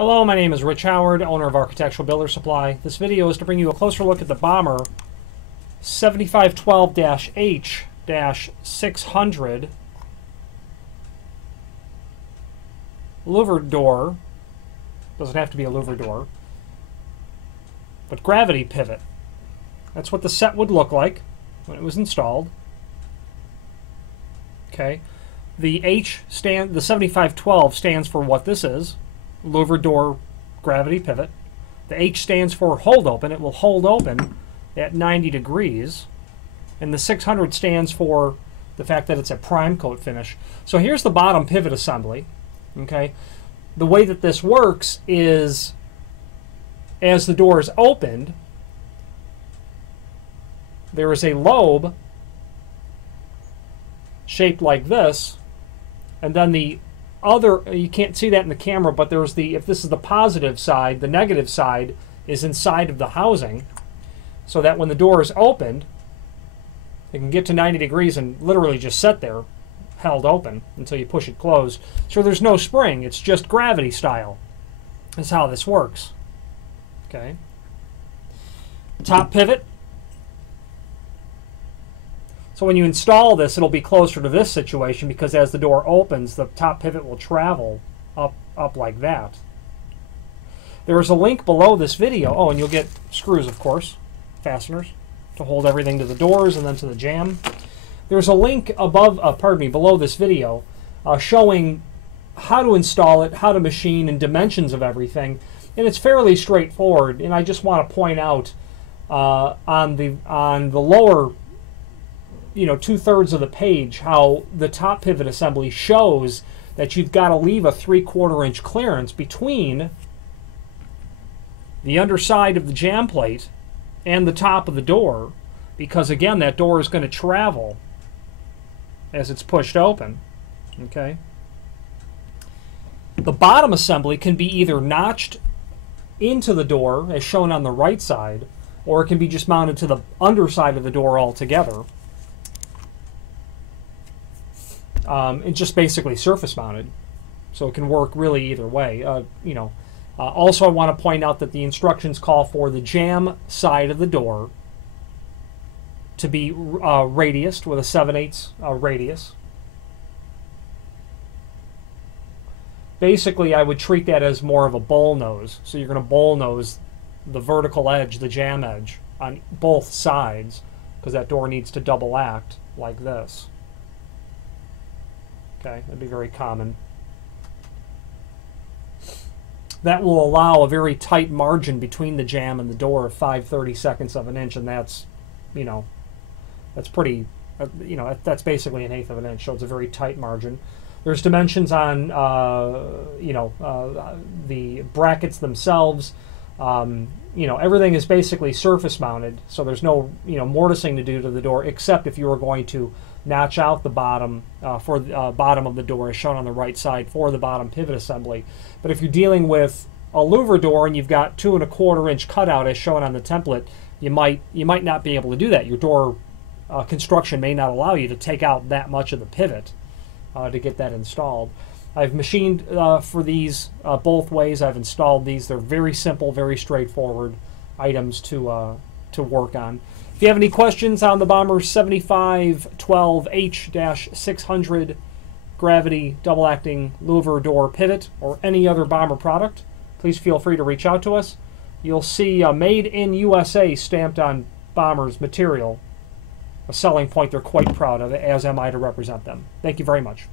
Hello, my name is Rich Howard, owner of Architectural Builder Supply. This video is to bring you a closer look at the Bommer 7512-H-600 louver door. Doesn't have to be a louver door, but gravity pivot. That's what the set would look like when it was installed. Okay, the 7512 stands for what this is. Louver door gravity pivot. The H stands for hold open. It will hold open at 90 degrees. And the 600 stands for the fact that it's a prime coat finish. So here's the bottom pivot assembly. Okay, the way that this works is as the door is opened, there is a lobe shaped like this, and then the other, you can't see that in the camera, but there's the, if this is the positive side, the negative side is inside of the housing, so that when the door is opened, it can get to 90 degrees and literally just sit there held open until you push it closed. So there's no spring, it's just gravity style. That's how this works. Okay. Top pivot. So when you install this, it'll be closer to this situation because as the door opens, the top pivot will travel up like that. There is a link below this video. Oh, and you'll get screws, of course, fasteners, to hold everything to the doors and then to the jamb. There's a link above, below this video showing how to install it, how to machine, and dimensions of everything. And it's fairly straightforward. And I just want to point out on the lower, 2/3 of the page, how the top pivot assembly shows that you've got to leave a 3/4 inch clearance between the underside of the jamb plate and the top of the door, because again, that door is going to travel as it's pushed open. Okay. The bottom assembly can be either notched into the door as shown on the right side, or it can be just mounted to the underside of the door altogether. It's just basically surface mounted, so it can work really either way. Also, I want to point out that the instructions call for the jamb side of the door to be radiused with a 7/8 radius. Basically, I would treat that as more of a bowl nose. So you're going to bowl nose the vertical edge, the jamb edge, on both sides, because that door needs to double act like this. Okay, that'd be very common. That will allow a very tight margin between the jamb and the door of 5/32 of an inch, and that's, that's pretty, that's basically 1/8 of an inch, so it's a very tight margin. There's dimensions on, the brackets themselves. Everything is basically surface mounted, so there's no, mortising to do to the door, except if you were going to notch out the bottom for the bottom of the door as shown on the right side for the bottom pivot assembly. But if you're dealing with a louver door and you've got 2 1/4 inch cutout as shown on the template, you might not be able to do that. Your door construction may not allow you to take out that much of the pivot to get that installed. I've machined for these both ways. I've installed these. They're very simple, very straightforward items to work on. If you have any questions on the Bommer 7512H-600 gravity double acting louver door pivot or any other Bommer product, please feel free to reach out to us. You'll see Made in USA stamped on Bommer's material, a selling point they're quite proud of, as am I to represent them. Thank you very much.